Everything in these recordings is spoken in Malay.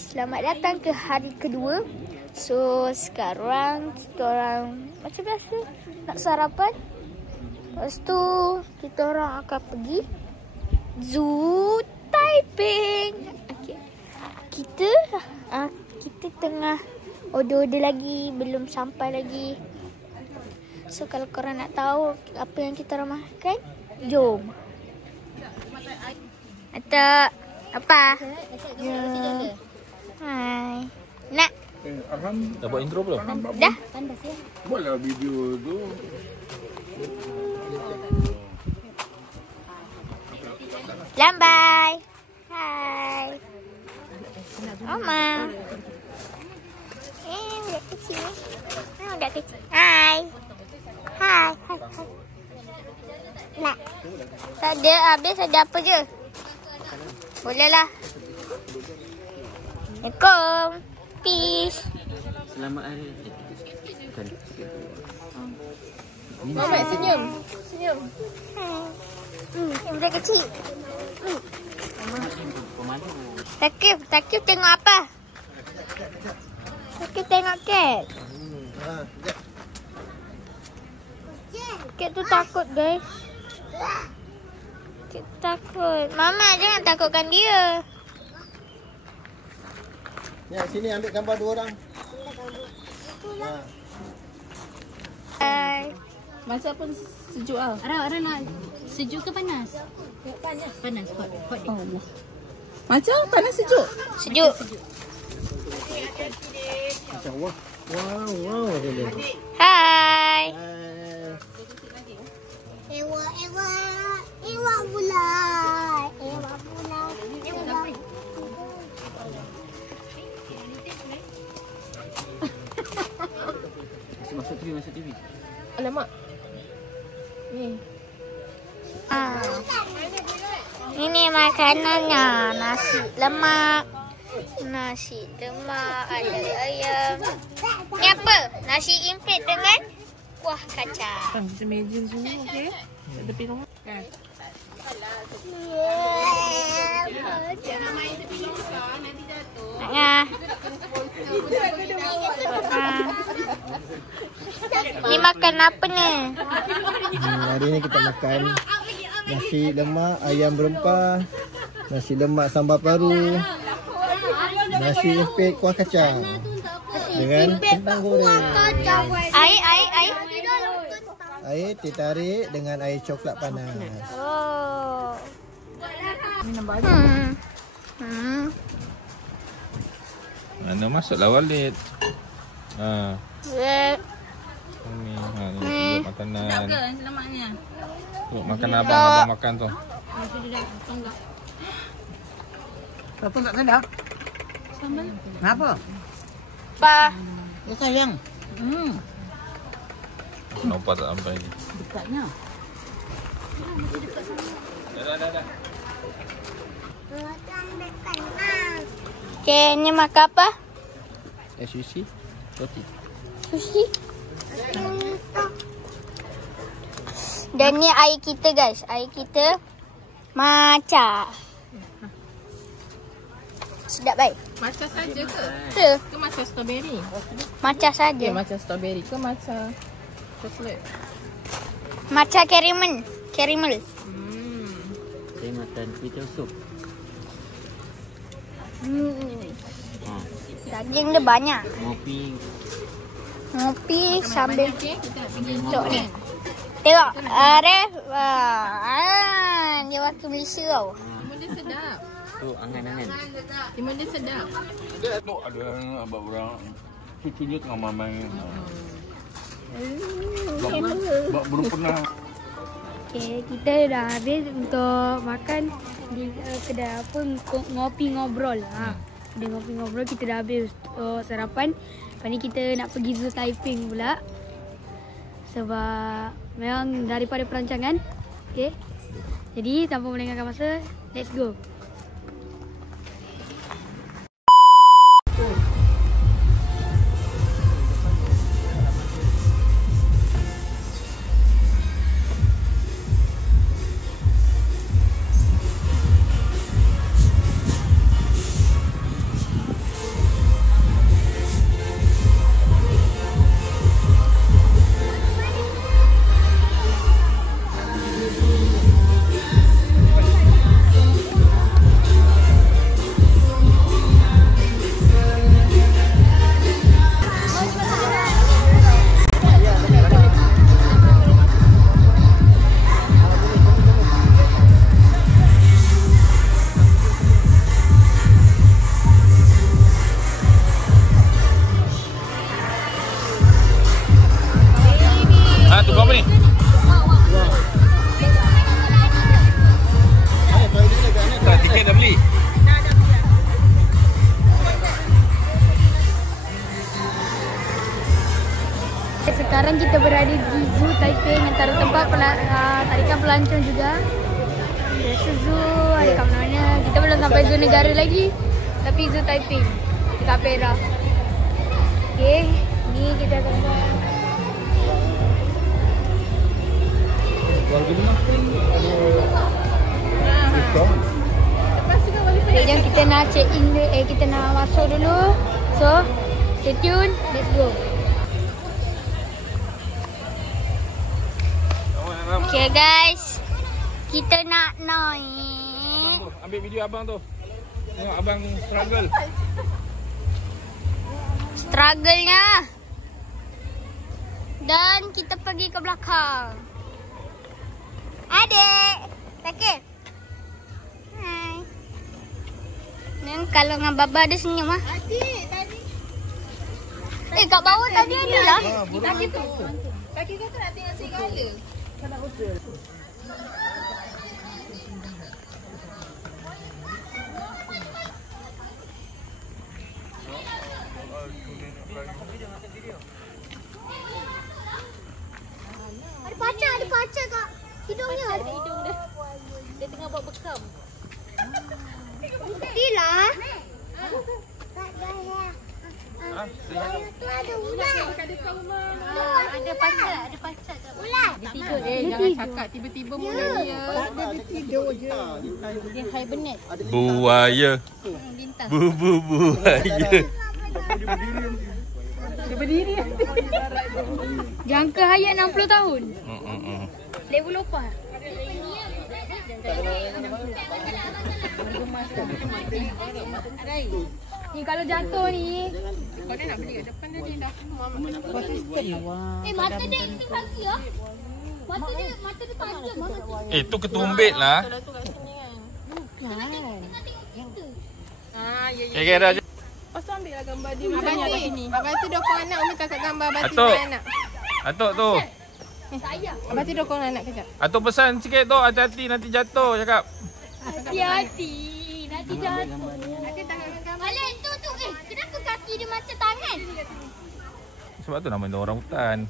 guys, selamat datang ke hari kedua. So sekarang kita orang macam biasa nak sarapan. Lepas tu kita orang akan pergi Zoo Taiping. Okay. Kita tengah order lagi, belum sampai lagi. So kalau korang nak tahu apa yang kita orang makan, jom. Atau apa? Hai. Nak? Arham dah buat intro belum? Dah. Buatlah video tu. Lambai. Hai. Oma. Budak kecil ni. Budak kecil. Hai. Hai. Nak? Tak ada. Habis ada apa je? Bolehlah. Assalamualaikum. Peace. Selamat hari. Bukan. Mama senyum. Senyum. Budak kecil. Takif tengok apa? Takif tengok cat. Cat tu takut guys. Cat takut. Mama jangan takutkan dia. Ya, sini ambil gambar 2 orang. Hai. Masa pun sejuk ah. Ara nak sejuk ke panas? Panas. Panas. Hot. Oh Allah. Macam panas sejuk? Sejuk. Macam wow. Hai. Ewa bulai. Masuk TV. Alamak. Ni. Ini makanannya. Nasi lemak, ada ayam. Ni apa? Nasi impit dengan kuah kacang. Kita meja semua okey. Kat tepi rumah. Kan. Jangan main tepi longkang, nanti jatuh. Ni makan apa ni? Hari ni kita makan nasi lemak ayam berempah, nasi lemak sambal paru, nasi impit kuah kacang dengan kentang goreng. Air. Air teh tarik dengan air coklat panas. Oh. Minum baju. Mana masuklah Walid. Ni tengok makanan. Sedap ke lemaknya? Tengok makanan abang makan tu. Apa tak sedap? Sambal. Kenapa? Pa. Ya sayang. Nampak tak sampai ni. Dekatnya. Dah. Okay, ni makan apa? Sushi, roti. Sushi. Dan ni air kita guys. Air kita matcha. Sedap baik. Matcha saja ke? Ya, Ke matcha strawberry? matcha saja. Ya, matcha strawberry ke matcha coklat? Matcha caramel. Saya makan kuih sup. Daging dia banyak. Ngopi sambil Okey, kita nak pergi. tengok ni. Tengok, Arif. Dia wakil Malaysia tau. Timun dia sedap. Tu angan-angan. Timun dia sedap. Ada abang orang cucunya tengah main. Belum pernah. Okay, kita dah habis untuk makan di kedai apa ngopi ngobrol. Kedai ngopi ngobrol kita dah habis untuk sarapan. Lepas ni kita nak pergi Zoo Taiping pula. Sebab memang daripada perancangan. Okay. Jadi tanpa melengahkan masa, let's go. tarikan pelancong juga. Biasa zoo, ada kat mana-mana. Kita belum sampai zoo negara lagi. Tapi zoo Taiping, dekat Perak. Okay, ni kita akan buat. Okay, jom kita nak check in dulu. Kita nak masuk dulu. So, stay tune. Let's go. Okay guys, kita nak naik. Ambil video abang tu. Tengok abang struggle. Struggle-nya. Dan kita pergi ke belakang. Adik, sakit? Hai. Dan kalau dengan Baba ada senyum ah. Adik, tadi. Kat bawah tadi ada lah. Kaki tu. Kaki kau tu nak tengok serigala. Ada pacar kat hidungnya. Ada hidung dia. Dia tengah buat bekam. Buktilah. Ada pacar, ada pacar. Ular. Dia tidur. Jangan cakap tiba-tiba mula dia. Dia tidur je. Dia hibernate. Buaya. Bintang. Buaya. Dia berdiri. Jangka hayat 60 tahun. Level apa? Ni kalau jatuh ni. Kau dah nak beli kat depan dia dah. Mata dia ini lagi ya. Mata dia tajam banget. Tu ketumbit lah. Kalau tu kat sini kan. Ya. Okay, dah. Lepas tu ambil lah gambar dia. Abang tu dokong anak. Umi kakak gambar abang tu Atuk. dengan anak. Atuk tu. Abang tu dokong anak kejap. Atuk pesan sikit tu. Hati-hati nanti jatuh cakap. Hati-hati. Nanti jatuh. Ada tangan gambar. Alik tu. Kenapa kaki dia macam tangan? Sebab tu nama dia orang hutan.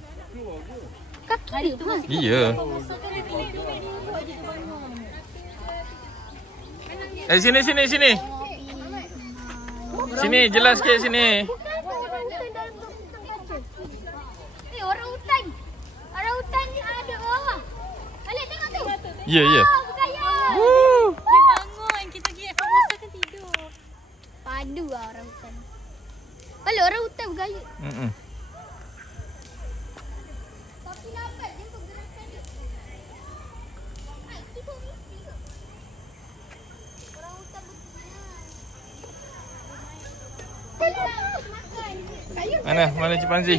Kaki dia tu. Iya. Sini. Sini, jelas sikit sini. Orang hutan. Orang hutan ni ada bawah. Alik tengok tu. Ya. Bergaya. Dia bangun. Kita pergi Formosa kan tidur. Padu lah orang hutan. Balik orang hutan bergaya. Tapi lambat dia untuk gerakan dia. Tiba mesti ke? Orang hutan bergaya. Mana cimpanzi?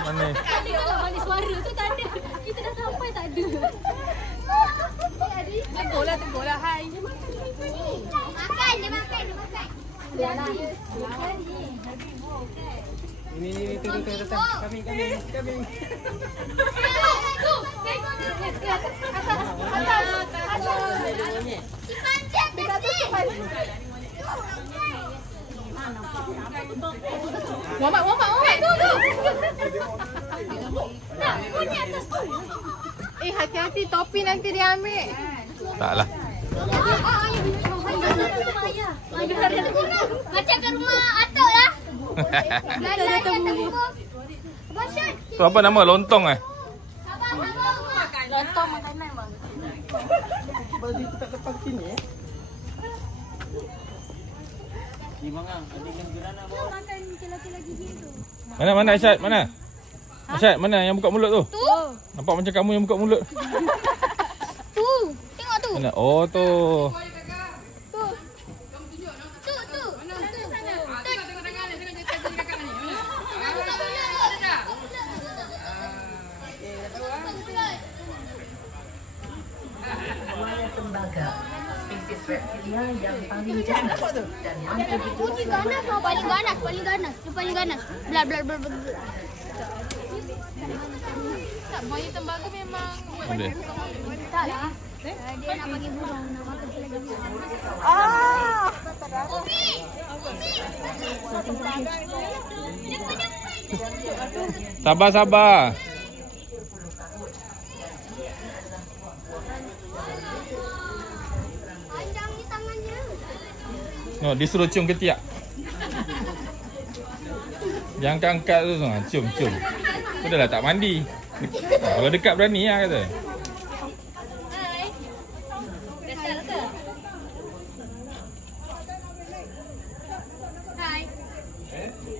Mana? Kalau balik suara tu tak ada. Kita dah sampai tak ada. Tegur lah. Hai. Makan, dia makan. Ini tu datang. Kami. Muhammad. Hati-hati topi nanti dia ambil. Taklah. Macam kat rumah Atok lah. Tu apa nama? Lontong eh? Lontong makanan bang. Bagi kita lepas sini Mana Aisyad? Mana? Aisyad, mana yang buka mulut tu? Tu. Nampak macam kamu yang buka mulut. Tu. Tengok tu. Mana? Oh tu. Spesies reptilia yang paling ganas dan mampu hidup Paling ganas. Bla. Tak, buaya tembaga memang Ada. Tak lah. Dia nak bagi burung, nak makan selagi. Sabar. Panjang ni tangannya. No, disuruh cium ketiak. Yang angkat tu, cium. Udahlah tak mandi. Kalau dekat berani lah kata.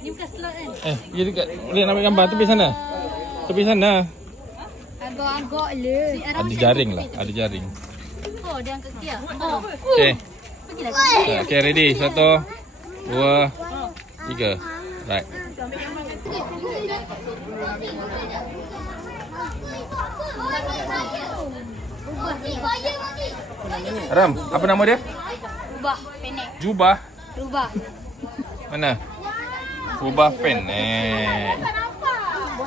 Ni bukan slot kan? Dia dekat. Boleh nak ambil gambar tepi sana. Agak-agak le. Ada jaring lah, ada jaring. Oh, dia angkat dia. Okay. Okay, ready. 1, 2, 3. Right. Ram, apa nama dia? Rubah, pendek. Jubah. Rubah. Mana? Jubah pendek.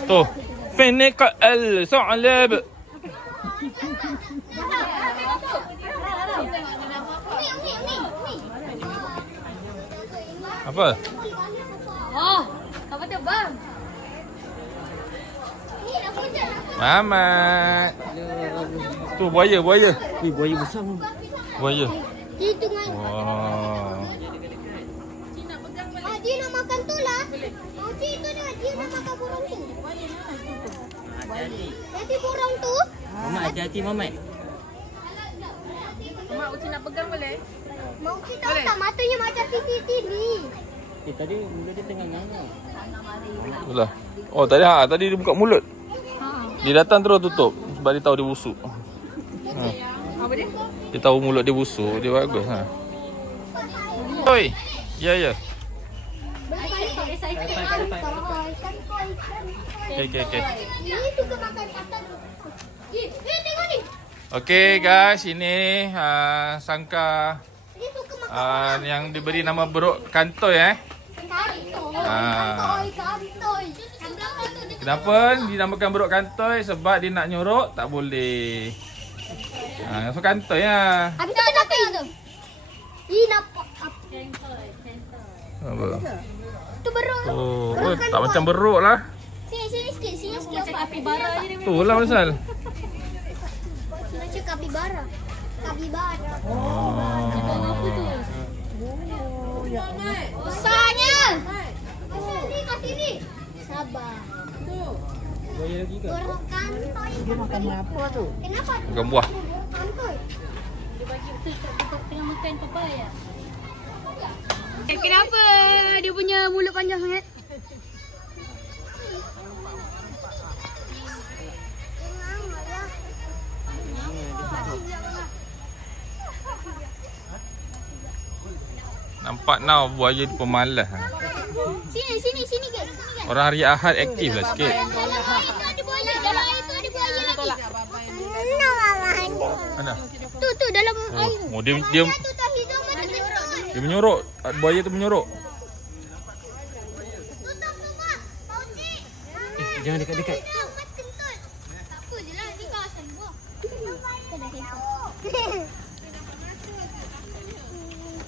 Tu. Pendek al-Sa'lab. Apa? Oh, apa tu bang? Mamat. Tu buaya. Buaya besar. Buaya. Itu kan. Wah. Dia nak makan tu lah. Cik tu dia nak makan burung tu. Nanti burung tu. Mamat, hati-hati Mamat. Mak Uci nak pegang boleh? Mau Cik tahu tak matanya macam CCTV. Tadi mula dia tengah ngangau. Itulah. Oh, tadi dia buka mulut. Dia datang terus tutup sebab dia tahu dia busuk. Apa dia? Dia tahu mulut dia busuk, dia bagus ha. Oi. Ya. Okay. Ini suka makan kata. Tengok ni. Okay guys, ini sangka Dia suka makan. yang diberi nama beruk kantoi Kantoi. Kenapa dinamakan beruk kantoi? Sebab dia nak nyorok tak boleh. So kantoi lah. Habis tu kenapa tu? Ih nampak. Apa? Tu beruk. Oh, tak macam beruk lah. Sini sikit. Macam kapibara je dia. Tu lah pasal. Macam kapibara. Besarnya. Ni kat sini. Sabar. Beruk kantoi. Dia makan apa tu? Kenapa? Makan buah. Kantoi. Dia bagi betul tengah makan papaya. Kenapa dia punya mulut panjang sangat? Nampak now buaya dia pemalas. Sini guys. Orang hari Ahad aktif lah sikit. Dalam air tu ada buaya. lagi. Mana? Tu dalam air. Oh, dia Tu tak hidung pada kentut. dia menyorok. Buaya tu menyorok. Tutup rumah. Pauci. Jangan dekat-dekat. Mat kentut. Tak apa je lah. Di kawasan buah.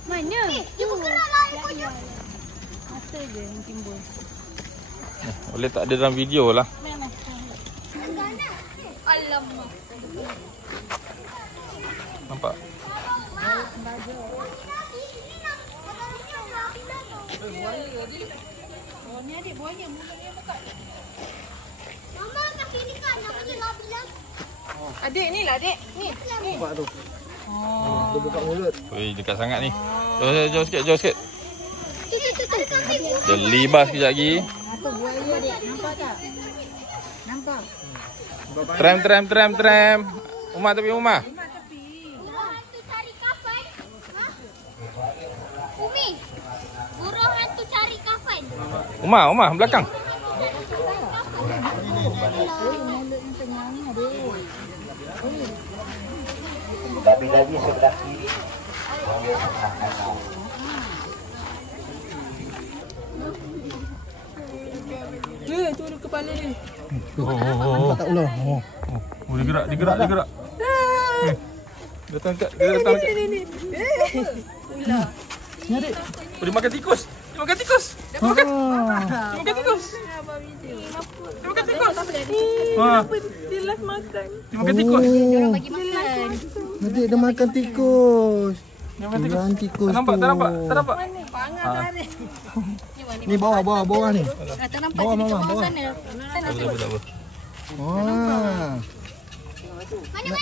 Mana? Dia bergerak lah air pojok. Mata je yang timbul. Boleh tak ada dalam video lah. Alamak. Nampak? Oh, ni adik buaya mulut dia buka. Mama kaki ni kan namanya labilang. Adik ni lah adik. Ni. Nampak tu. Dia buka mulut. Weh, dekat sangat ni. Jauh sikit. Tu. Dia libas sekejap lagi. Apa buaya dek? Nampak tak? Nampak? Tram. Umar tepi Umar. Burung hantu cari kafan. Umi. Burung hantu cari kafan. Umar belakang. Dabi-dabi sebelah kiri. Buaya sebelah kanan. Tu ada kepala dia. Nampak tak ular? Oh, dia gerak. Datang kat. Dia datang kat. Ular. Ni adik. Oh, dia makan tikus. Dia makan tikus. Dia makan tikus. Dia makan tikus. Dia last makan. Dia makan tikus. Diorang bagi makan. Adik dia makan tikus. Dia makan tikus. Turan tikus Tak nampak, tu. tak nampak, tak nampak. Ni bawah ni. Tak nampak Bawah dia mama, dekat bawah bawah. sana. Sana. Tak apa. Wah.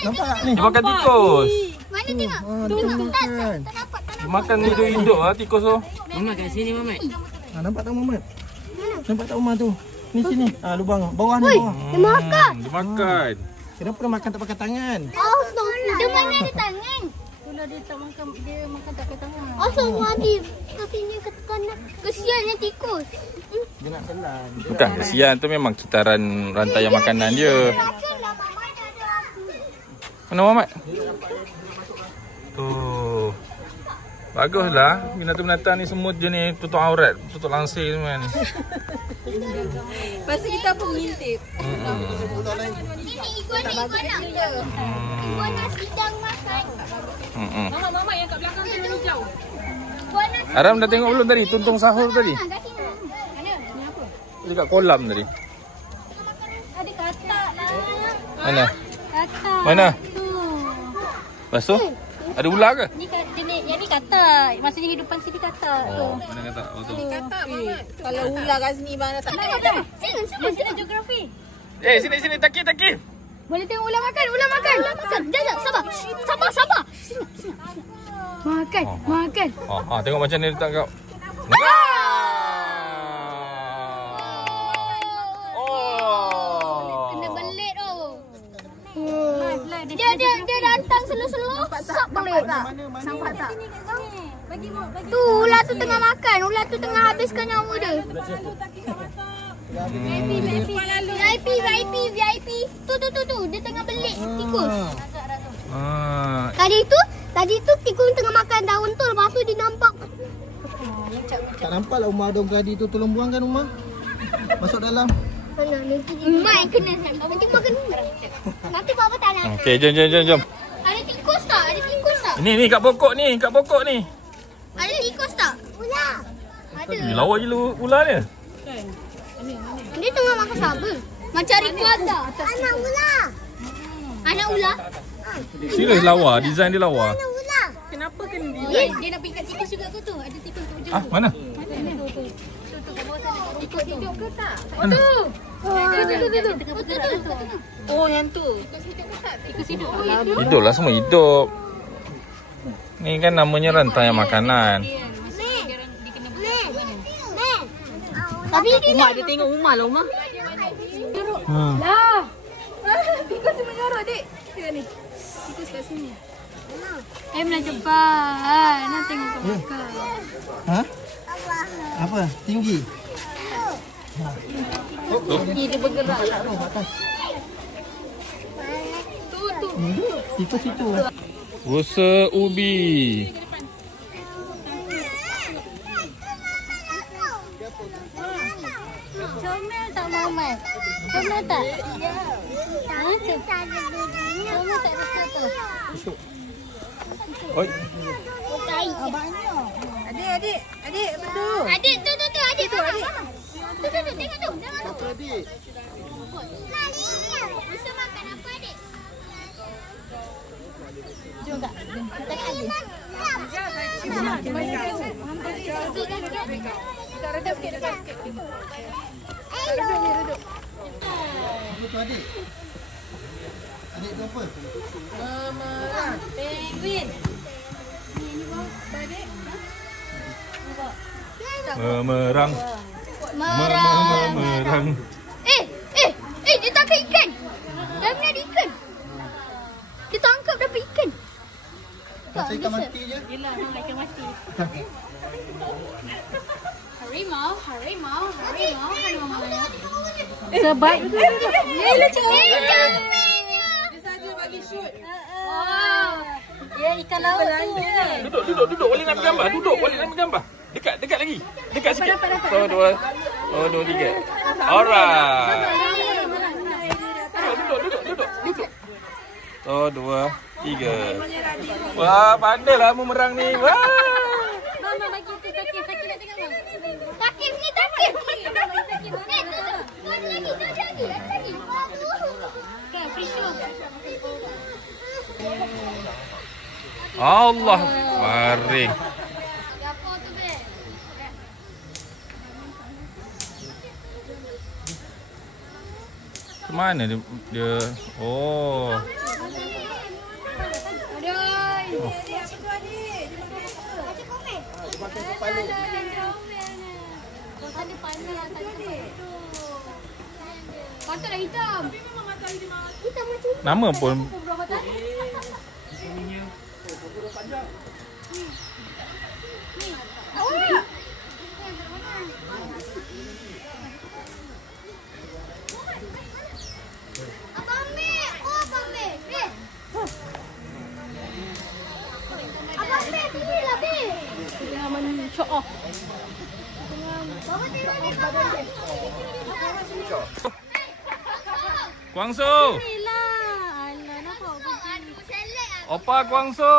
Nampak tak ni? Dia makan tikus. Mana tengok? Dia makan. Dia makan hidup-hidup lah tikus tu. Nampak tak Muhammad? Nampak tak Umar tu? Ni sini. Lubang bawah ni bawah. Dia makan. Dia makan. Kenapa dia makan tak pakai tangan? Oh, dia mana ada tangan? Ular dia tak makan, dia makan tak pakai tangan. Oh, semua di kakinya ke kanan. Kesiannya tikus. Dia nak telan. Bukan kesian tu, memang kitaran rantai makanan dia. Mana Muhammad? Tu. Baguslah binatang-binatang ni semua jenis tutup aurat, tutup langsir semua ni. Lepas tu kita pun mengintip. Ini iguana. Iguana sedang makan. Mama yang kat belakang tu yang hijau. Iguana Aram dah tengok belum tadi tuntung sahur tadi? kat sini. Mana? Dekat kolam tadi. Ada katak lah. Mana? Katak. Mana? Tu. Lepas tu ada ular ke? Ni jenis yang ni katak. Maksudnya hidupan sini katak tu. Mana kata? Betul. Katak Mamat. Kalau ular kat sini mana tak ada. Sini geografi. Sini Taki. Boleh tengok ular makan. Sekejap, sabar. Sini. Makan. Tengok macam ni letak kau. Kena belit tu. Dia datang slow-slow. Sak belit. Nampak tak? Tu ular tu tengah makan. Ular tu tengah habiskan nyawa dia. VIP. Tu. Dia tengah belik tikus. Tadi tu tikus tengah makan daun tu. Lepas tu dia nampak. Tak nampak lah Umar dong tadi tu. Tolong buangkan Umar. Masuk dalam. Umar yang kena. Nanti makan Umar. Nanti bapa tak nak. Okey, jom. Ada tikus tak? Ni kat pokok ni. Ada tikus tak? Ular. Ada. Lawa je ular dia. Dia tengah makan saba. Macam cari keluarga. Anak ular. Serius lawa, design dia lawa. Kenapa kena Dia nak pergi kat tikus juga ke tu? Ada tikus kat ujung. Mana? Tikus hidup ke tak? Mana? Oh yang tu. Tikus hidup. Hidup lah, semua hidup. Ni kan namanya rantai makanan. Tapi dia Dia tengok Umar lah Umar. Tikus menyorok dik. Tengok ni. Tikus kat sini. Nak cepat. Nak tengok kau makan. Apa? Tinggi? Dia bergerak. Tu. Tikus situ. Rusa ubi. comel tak Muhammad? Comel tak? Comel tak ada siapa? Oi. Tai. Adik. Betul. Adik tu. Adik tu. Tu tengok tu. Apa adik? Bisa makan apa adik? Jom tak? Kita kat adik. Redap sikit. Apa tu adik? Adik tu apa? Penguin. Memerang. Dia tangkap ikan. Dah pernah ada ikan. Dia tangkap dapat ikan. Masa ikan mati je? Yelah, ikan mati. Harimau. Sebab Dia saja bagi shoot. Ya, ikan laut tu. Duduk. Boleh nak ambil gambar. Dekat lagi. Dekat sikit. 1, 2, 3. Alright. Duduk. 1, 2, 3. Wah, pandailah memerang ni. Wah. Mama bagi tu Takif. Takif nak tengok bang. Takif ni Takif. Lagi. Kan, free show. Allah, maring. Apa tu be? Kemana dia? Oh. Patut dah hitam. Hitam macam Nama pun Abang Be. Oh, Abang Be. Be. Abang Be, pilihlah Be. Tengah men-show off. Bawa tengok ni Bapak. Guangsu. Alah, nampak Aduh, selek ah. Opa Guangsu.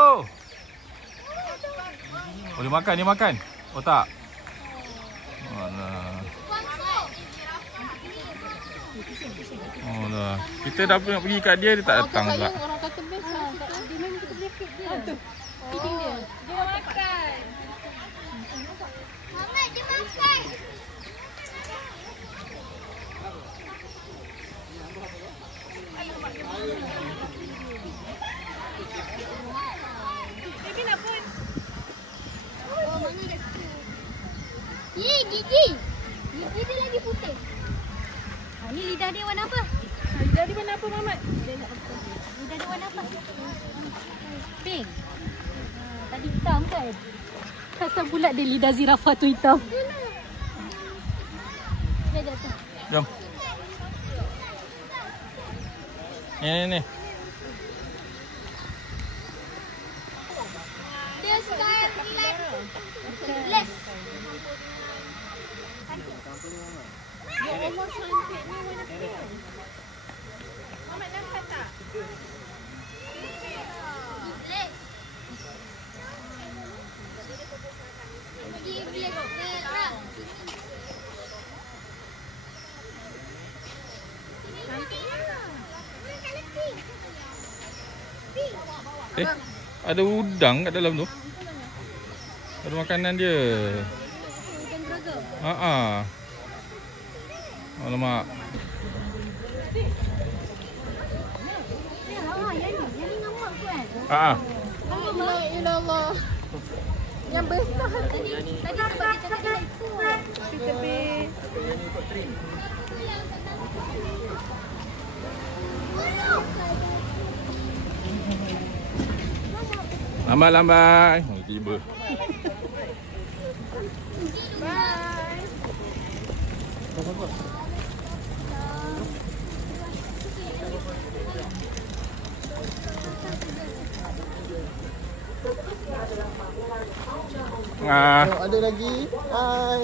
Oh, dia makan. Oh tak. Alah. Oh lah. Kita dah nak pergi kat dia tak datang pula. Orang kata best lah. Dia memang kita boleh fit dia. Feeding dia. Dia makan. Mamat, dia makan. Baby nak pun. Oh, mana kat situ? Ye, gigi. Gigi dia lagi putih. Ni lidah dia warna apa? Lidah dia warna apa, Mamat? Lidah dia warna apa? Pink. Tadi hitam kan? Asal pula dia lidah zirafah tu hitam. Dia jatuh. Jom. Ni. Dia sekarang less. Ya Allah, cantik ni warna pink. Mamat nampak tak? Less. Dia merah. Ada udang kat dalam tu. Ada makanan dia. Alamak. Allah. Yang besar. Tadi sebab dia cakap dia ikut. Kita be. Lambat. Oh, tiba. Bye. Oh, ada lagi. Hai.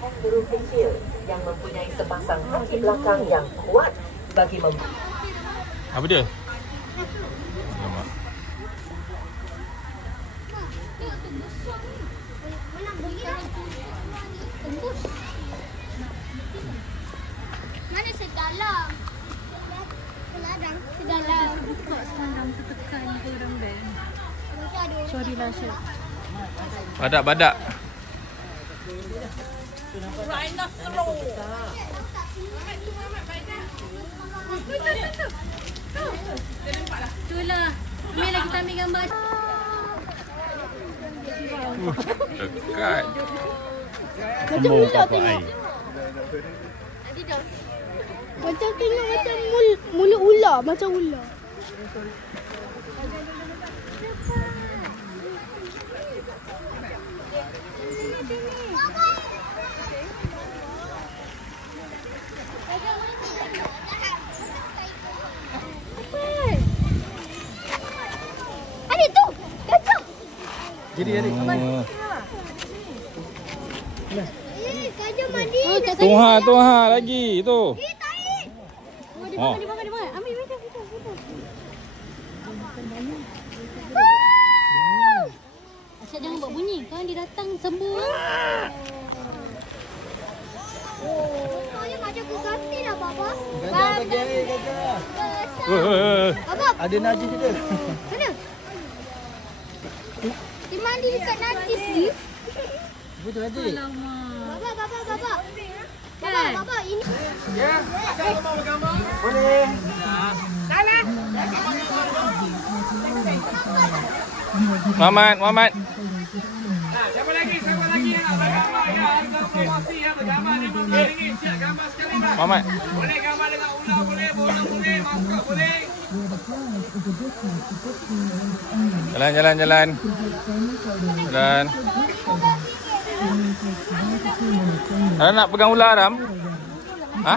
Kangaroo kecil yang mempunyai sepasang kaki belakang yang kuat bagi Apa dia? Alamak. Mana sedalam? Sedalam. Kok sekarang tertekan ke orang band? Sorry lah Syed. Badak. Itulah. Mel kita ambil gambar. Dekat. Macam ular tengok. Macam tengok macam mulut ular. Macam ular. Ada tu. Gajah. Jadi. Gajah mandi. Tuha lagi tu. Tarik. Dia makan. Ambil. Aisyah jangan buat bunyi. Kan dia datang sembuh. Soalnya macam aku ganti dah, Baba. Gajah bagi air, gajah. Baba, Ada najis juga. mana? Dia mandi dekat najis ni. Betul najis. Baba, Baba, Baba. Baba, Baba, ini. Boleh. Muhammad, Muhammad. Siapa lagi yang nak bergambar ya? Harga promosi ya, bergambar RM50. Siap gambar sekali Mak. Muhammad. Boleh gambar dengan ular boleh, bola boleh, mangkuk boleh. Jalan, jalan, jalan. Jalan. Ada nak pegang ular, Ram? Ha?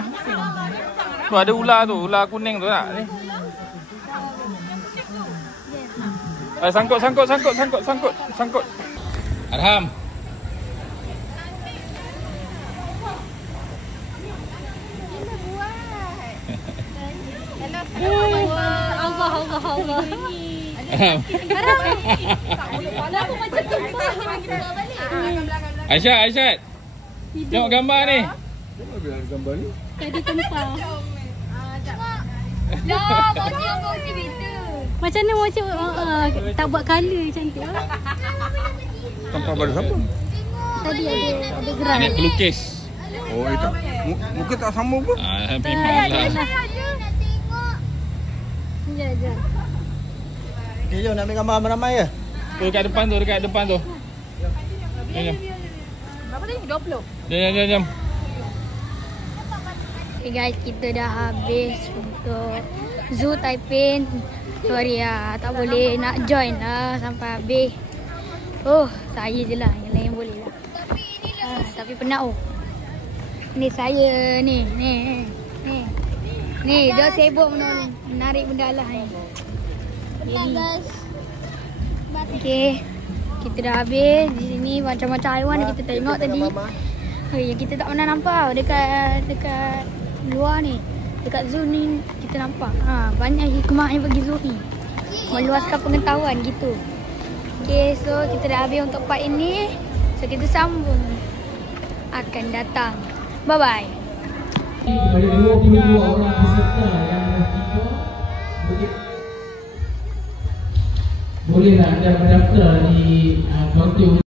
Tu ada ular tu, ular kuning tu nak. Ni. Sangkut, sangkut, sangkut, sangkut, sangkut, sangkut. Arham. Allah, Allah, Allah. Aku macam tumpah. Aisyah, Aisyah. Tengok gambar ni. Tadi tumpah. Dah, bocil betul. Macam mana macam tak buat colour cantik. Tanpa pada siapa? Tadi ada gerak. Ini pelukis. Oh, itu. Muka tak sama pun. Memang lah. Sekejap, sekejap. Okay, jom nak ambil gambar ramai-ramai ya? Tu dekat depan tu, dekat depan tu. Jom. Berapa tadi? 20? Jom, jom. Okay guys, kita dah habis untuk Zoo Taipei. Sorry lah, tak boleh nak join lah sampai habis. Oh, saya je lah, yang lain boleh lah. Tapi penat oh. Ni saya ni. Ni, dia sibuk menarik benda lah ni. Okay, kita dah habis. Di sini macam-macam haiwan yang kita tengok tadi. Yang kita tak pernah nampak dekat luar ni. Dekat zoo ni kita nampak. Banyak hikmah yang bagi zoo ni. Meluaskan pengetahuan gitu. Okay, so kita dah habis untuk part ini. So kita sambung akan datang. Bye-bye. Kepada 22 orang peserta yang bertiga, bolehlah anda mendaftar di konti